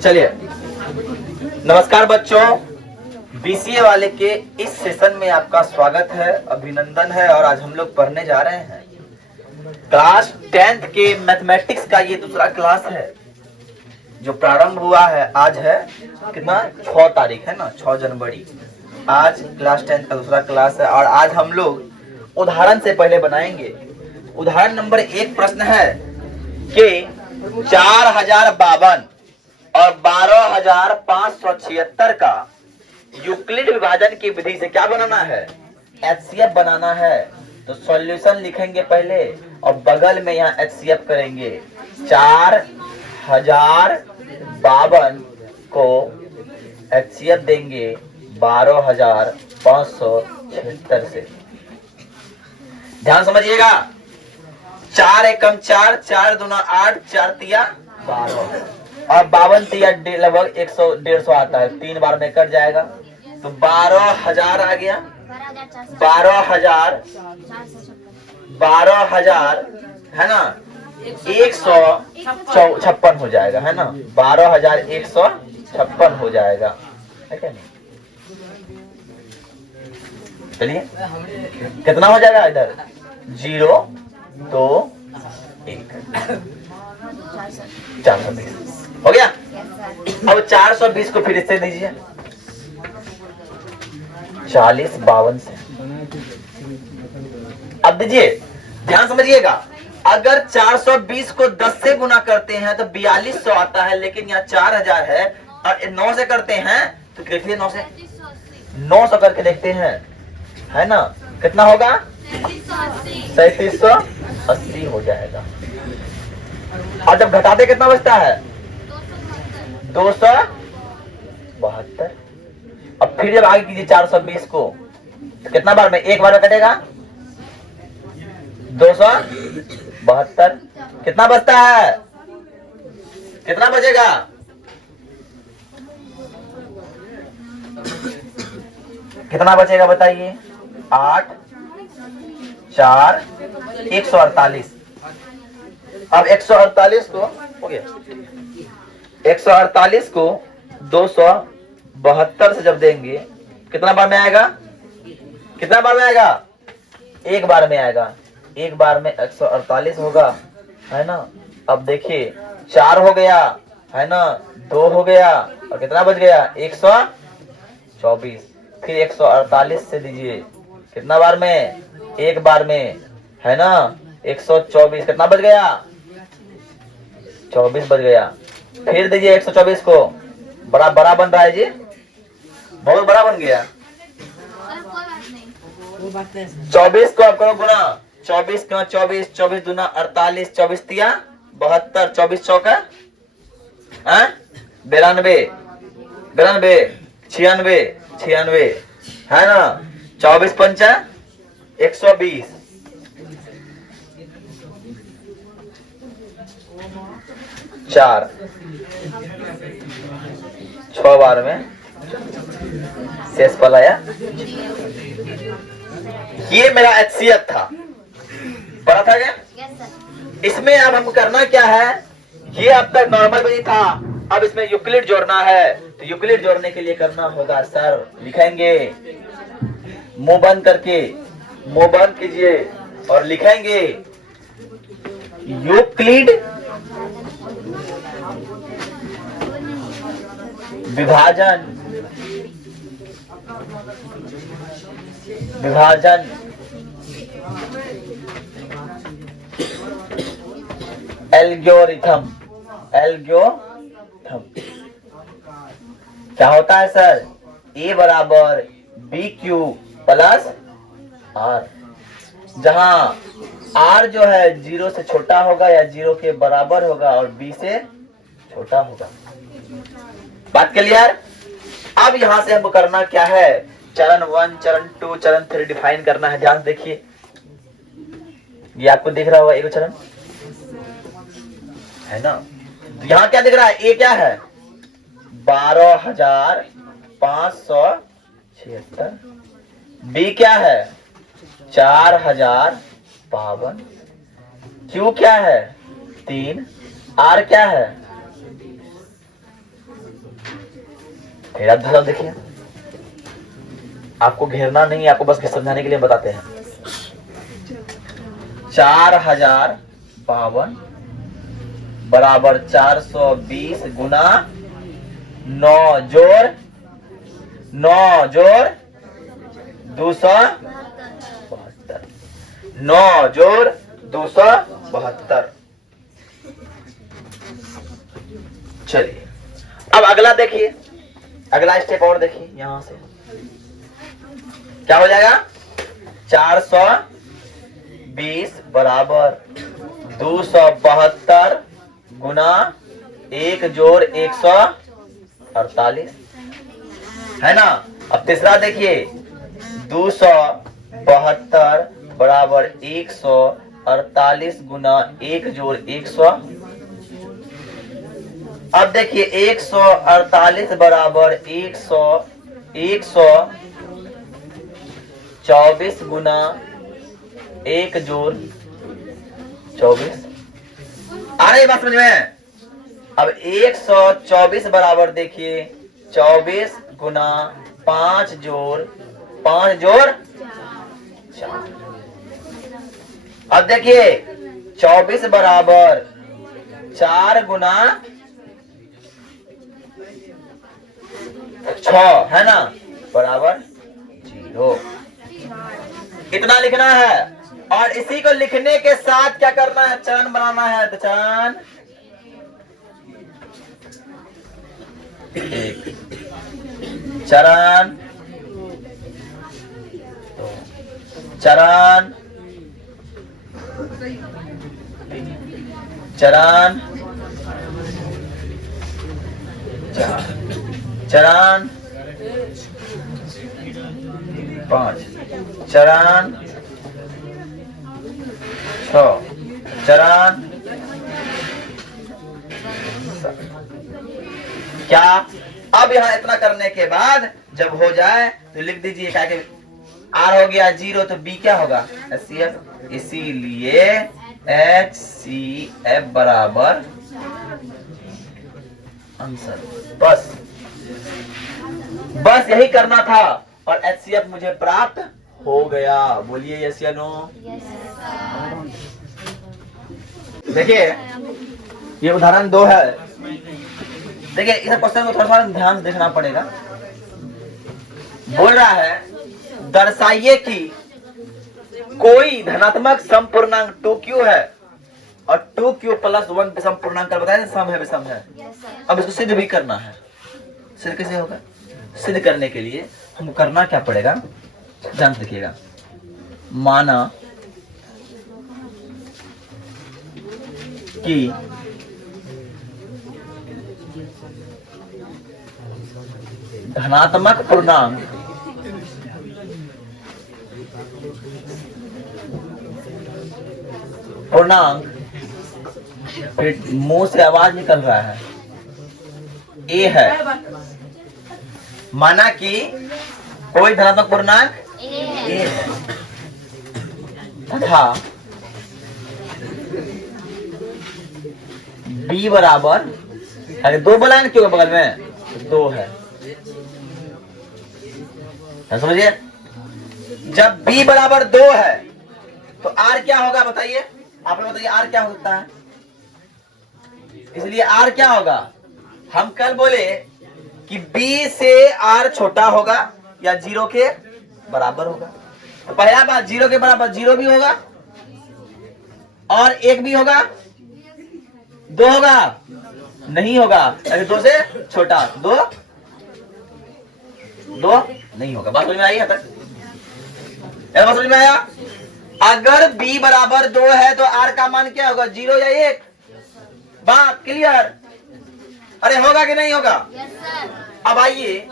चलिए, नमस्कार बच्चों, बीसीए वाले के इस सेशन में आपका स्वागत है, अभिनंदन है। और आज हम लोग पढ़ने जा रहे हैं क्लास 10th के मैथमेटिक्स का ये दूसरा क्लास है जो प्रारंभ हुआ है। आज है कितना, 6 तारीख है ना, 6 जनवरी। आज क्लास 10th का दूसरा क्लास है और आज हम लोग उदाहरण से पहले बनाएंगे। उदाहरण नंबर 1 प्रश्न है कि 4052 और 12576 का यूक्लिड विभाजन की विधि से क्या बनाना है, एचसीएफ बनाना है। तो सॉल्यूशन लिखेंगे पहले और बगल में यहाँ एचसीएफ करेंगे। 4052 को एचसीएफ देंगे 12576 से। ध्यान समझिएगा, 4 एकम 4, 4 दूना 8, 4 तिया 12 और 52 तिया लगभग 100-150 आता है, 3 बार में कट जाएगा। तो 12000 आ गया, 12000 है ना, 156 हो जाएगा, है ना, 12156 हो जाएगा, है क्या नहीं। चलिए, कितना हो जाएगा इधर, 0 2 1 420 हो गया। अब 420 को फिर इससे दीजिए 40 52 से। अब दीजिए, ध्यान समझिएगा, अगर 420 को 10 से गुना करते हैं तो 4200 आता है, लेकिन यहाँ 4000 है और 9 से करते हैं तो देखिए 9 से 900 करके देखते हैं, है ना, कितना होगा, 3780 हो जाएगा। और जब घटाते कितना बचता है, 272। अब फिर जब आगे कीजिए 420 को तो कितना बार में, एक बार में कटेगा, 272। कितना बचता है, कितना बचेगा, कितना बचेगा बताइए, 8 4 148। अब 148 को हो गया, 148 को 272 से जब देंगे कितना बार में आएगा, कितना बार में आएगा, एक बार में आएगा। एक बार में 148 होगा, है ना। अब देखिए 4 हो गया, है ना, 2 हो गया और कितना बच गया, 124। फिर 148 से दीजिए कितना बार में, एक बार में, है ना, 124। कितना बच गया, 24 बच गया। फिर दीजिए 124 को, बड़ा बड़ा बन रहा है जी, बहुत बड़ा बन गया। 24 को आप करो गुना, 24 क्यों 24, 24 दूना 48, 24 तिया 72, 24 चौका 92, 96, है ना, 24 पंचा 120, 4 6 बार में शेष पल आया। ये मेरा एचसीएफ था, पता था क्या। इसमें अब हम करना क्या है, ये अब तक नॉर्मल विधि था, अब इसमें यूक्लिड जोड़ना है। तो यूक्लिड जोड़ने के लिए करना होगा, सर लिखेंगे मुंह बंद करके, मुंह बंद कीजिए और लिखेंगे यूक्लिड विभाजन एल्गोरिथम। क्या होता है सर, A बराबर BQ प्लस R, जहां R जो है 0 से छोटा होगा या 0 के बराबर होगा और B से छोटा होगा। बात क्लियर। अब यहां से हमको करना क्या है, चरण 1, चरण 2, चरण 3 डिफाइन करना है। ध्यान देखिए, ये आपको दिख रहा होगा एक चरण, है ना। यहाँ क्या दिख रहा है, ए क्या है, 12576, बी क्या है 4052, क्यू क्या है 3, आर क्या है फिर आप धर्म देखिए, आपको घेरना नहीं, आपको बस समझाने के लिए बताते हैं। 4052 बराबर 420 गुना 9 जोड़ 272, 9 जोड़ 272। चलिए अब अगला देखिए, अगला स्टेप और देखिए, यहां से क्या हो जाएगा। 420 बराबर 272 गुना 1 जोड़ 148 है ना। अब तीसरा देखिए, 272 बराबर 148 गुना 1 जोड़ 100। अब देखिए 148 बराबर 124 गुना 1 जोड़ 24। आ रही बात समझ में। अब 124 बराबर देखिए 24 गुना 5 जोड़ 4। अब देखिए 24 बराबर 4 गुना 6 है ना, बराबर 0। इतना लिखना है। और इसी को लिखने के साथ क्या करना है, चरण बनाना है। तो चरण 1, चरण 2, चरण 3, चरण 4, चरण 5, चरण 6, चरण 7। क्या अब यहाँ इतना करने के बाद जब हो जाए तो लिख दीजिए, क्या कि आर हो गया 0 तो बी क्या होगा, HCF। इसीलिए HCF बराबर आंसर। बस यही करना था और HCF मुझे प्राप्त हो गया। बोलिए यस या नो। देखिए ये उदाहरण 2 है। देखिए इस क्वेश्चन को थोड़ा सा ध्यान से देखना पड़ेगा। बोल रहा है दर्शाइए कि कोई धनात्मक समपूर्णांक 2q है और 2q + 1 विषम पूर्णांक बताया सम है विषम है। अब इसको सिद्ध भी करना है। सिद्ध कैसे होगा, सिद्ध करने के लिए हमको करना क्या पड़ेगा, ध्यान से देखिएगा। माना कि धनात्मक पूर्णांक फिर मुंह से आवाज निकल रहा है, ए है। माना कि कोई धनात्मक पूर्णांक ए है तथा बी बराबर, अरे 2 बोला ना क्यों बगल में, 2 है। समझिए, जब b बराबर 2 है तो r क्या होगा बताइए, आप लोग बताइए r क्या होता है। इसलिए r क्या होगा, हम कल बोले कि b से r छोटा होगा या 0 के बराबर होगा। तो पहला बात 0 के बराबर 0 भी होगा और 1 भी होगा, 2 होगा नहीं होगा, अरे 2 से छोटा 2 नहीं होगा। बात समझ में आई है तक, बात समझ में आया। अगर b बराबर 2 है तो r का मान क्या होगा, 0 या 1। बात क्लियर, अरे होगा कि नहीं होगा। अब आइए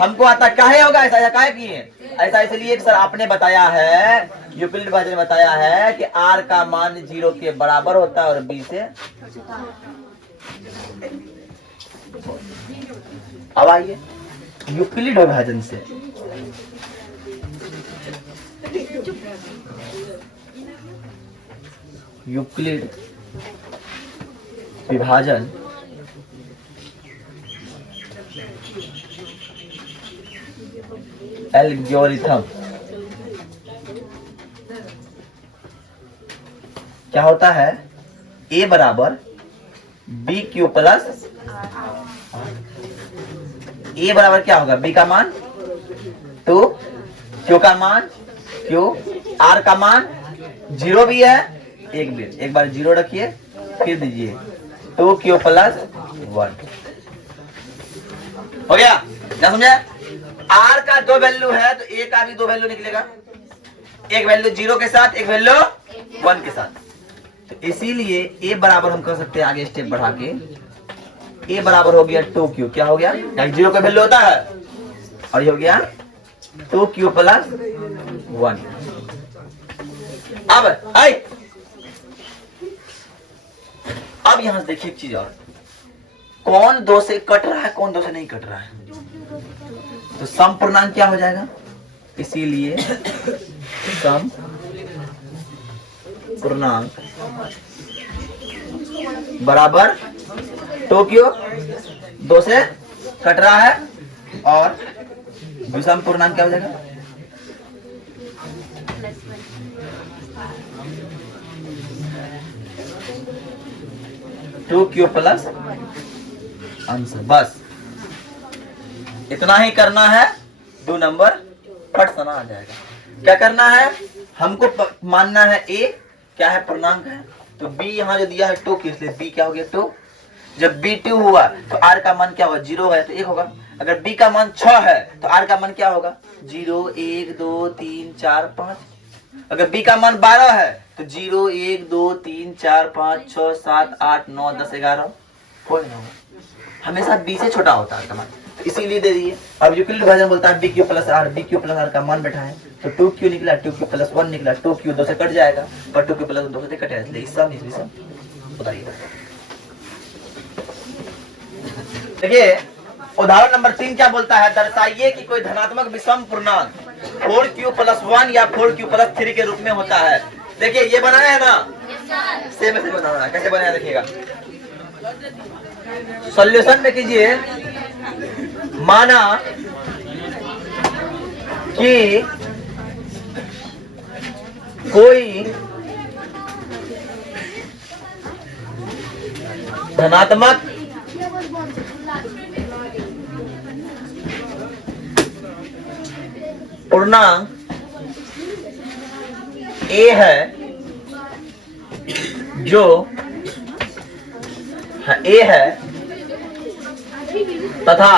हमको आता काहे होगा ऐसा, काहे किए ऐसा, इसलिए सर आपने बताया है, यूक्लिड भाषा ने बताया है कि r का मान 0 के बराबर होता है और b से। अब आइए यूक्लिड विभाजन से, यूक्लिड विभाजन एल्गोरिथम क्या होता है? ए बराबर बी क्यू प्लस, ए बराबर क्या होगा? बी का मान 2, क्यू का मान क्यू, आर का मान 0 भी है, एक बार 0 रखिए, फिर दीजिए 2q प्लस 1 हो गया। क्या समझे? आर का 2 वैल्यू है तो ए का भी 2 वैल्यू निकलेगा, एक वैल्यू 0 के साथ, एक वैल्यू 1 के साथ। तो इसीलिए ए बराबर हम कर सकते हैं, आगे स्टेप बढ़ा के ए बराबर हो गया 2q, क्या हो गया? 0 का वैल्यू होता है और ये हो गया 2q प्लस 1। अब यहां से देखिए एक चीज और, कौन 2 से कट रहा है, कौन 2 से नहीं कट रहा है, तो सम पूर्णांक क्या हो जाएगा? इसीलिए सम पूर्णांक बराबर 2q, 2 से कट रहा है, और विषम पूर्णांक क्या हो जाएगा? Two q plus answer. बस इतना ही करना है, 2 नंबर फट सना आ जाएगा। क्या करना है? हमको मानना है ए क्या है? पूर्णांक है। तो बी यहाँ जो दिया है 2 q, इसलिए बी क्या हो गया 2। जब बी 2 हुआ तो आर का मान क्या होगा? 0 है तो 1 होगा। अगर बी का मान 6 है तो आर का मान क्या होगा? 0 1 2 3 4 5। अगर बी का मान 12 है तो 0 1 2 3 4 5 6 7 8 9 10 11 कोई नहीं होगा, हमेशा बी से छोटा होता है का मान, तो इसीलिए दे दिए। अब यूक्लिड विभाजन बोलता है b q plus r, b q plus r का मान बैठा है तो 2q निकला, 2q प्लस 1 निकला, 2q 2 से कट जाएगा, पर 2q प्लस 2 से कटेगा, इसलिए इस सम बताइए। देखिए उदाहरण नंबर 3 क्या बोलता है? दर्शाइए कि कोई धनात्मक विषम पूर्णांक 4q प्लस 1 या 4q प्लस 3 के रूप में होता है। देखिए ये बनाया है ना, सेम ऐसे बनाना है। कैसे बनाया देखिएगा, सॉल्यूशन में कीजिए। माना कि कोई धनात्मक पूर्णांक ए है, जो ए है, तथा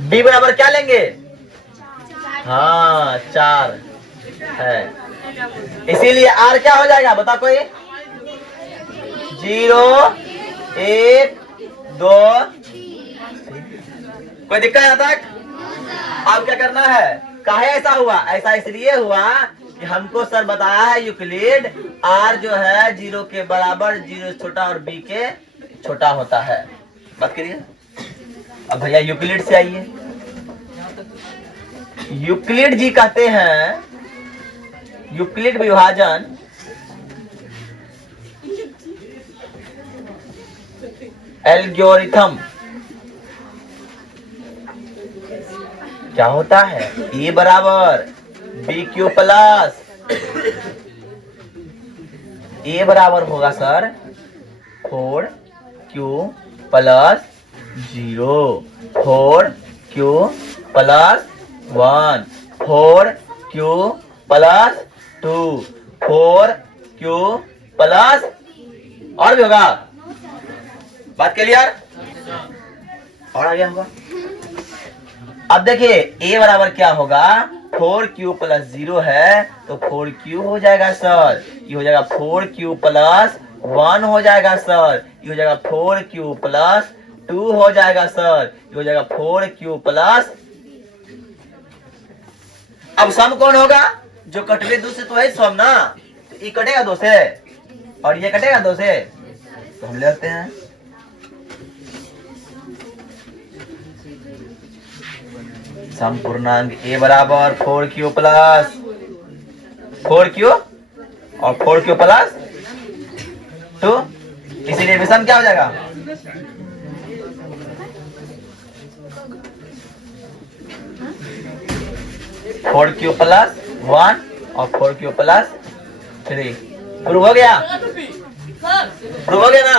बी बराबर क्या लेंगे? हाँ 4 है, इसीलिए आर क्या हो जाएगा? बता कोई? 0 1 2 कोई दिक्कत है तक? अब क्या करना है? काहे ऐसा हुआ? ऐसा इसलिए हुआ कि हमको सर बताया है यूक्लिड आर जो है 0 के बराबर, 0 छोटा और बी के छोटा होता है। बात करिए। अब भैया यूक्लिड से आइए। यूक्लिड जी कहते हैं, यूक्लिड विभाजन एल्गोरिथम क्या होता है? ए बराबर बी क्यू प्लस, ए बराबर होगा sir 4q plus 0, 4q plus 1, 4q plus 2, 4q plus, और भी होगा। बात क्लियर? और आगे होगा। अब देखिए a बराबर क्या होगा? 4q प्लस 0 है तो 4q हो जाएगा सर, ये हो जाएगा 4q प्लस 1 हो जाएगा सर, ये हो जाएगा 4q प्लस 2 हो जाएगा सर, ये हो जाएगा 4q प्लस। अब सम कौन होगा? जो कटवे 2 से तो है सम ना, तो ये कटेगा 2 से और ये कटेगा 2 से, तो हम लेते हैं सम पूर्णांक ए बराबर 4q प्लस 4q और 4q प्लस 2, इसीलिए विषम क्या हो जाएगा? 4q प्लस 1 और 4q प्लस 3 प्रूव हो गया? प्रूव हो गया ना?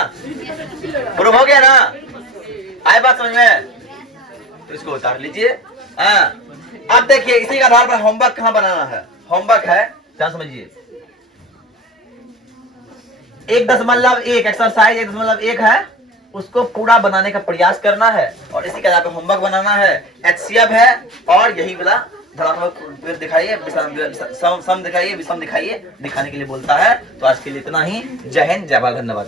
प्रूव हो गया ना? आए बात समझ में? तो इसको उतार लीजिए। अब देखिए इसी के आधार पर होमवर्क कहाँ बनाना है। होमवर्क है, ध्यान समझिए। 1.1 एक्सरसाइज 1.1 है, उसको पूरा बनाने का प्रयास करना है और इसी के आधार पर होमवर्क बनाना है। HCF है और यही वाला धनात्मक दिखाइए, सम दिखाइए, विषम दिखाइए, दिखाने के लिए बोलता है। तो आज के लिए इतना ही। जय हिंद, जय भारत, धन्यवाद।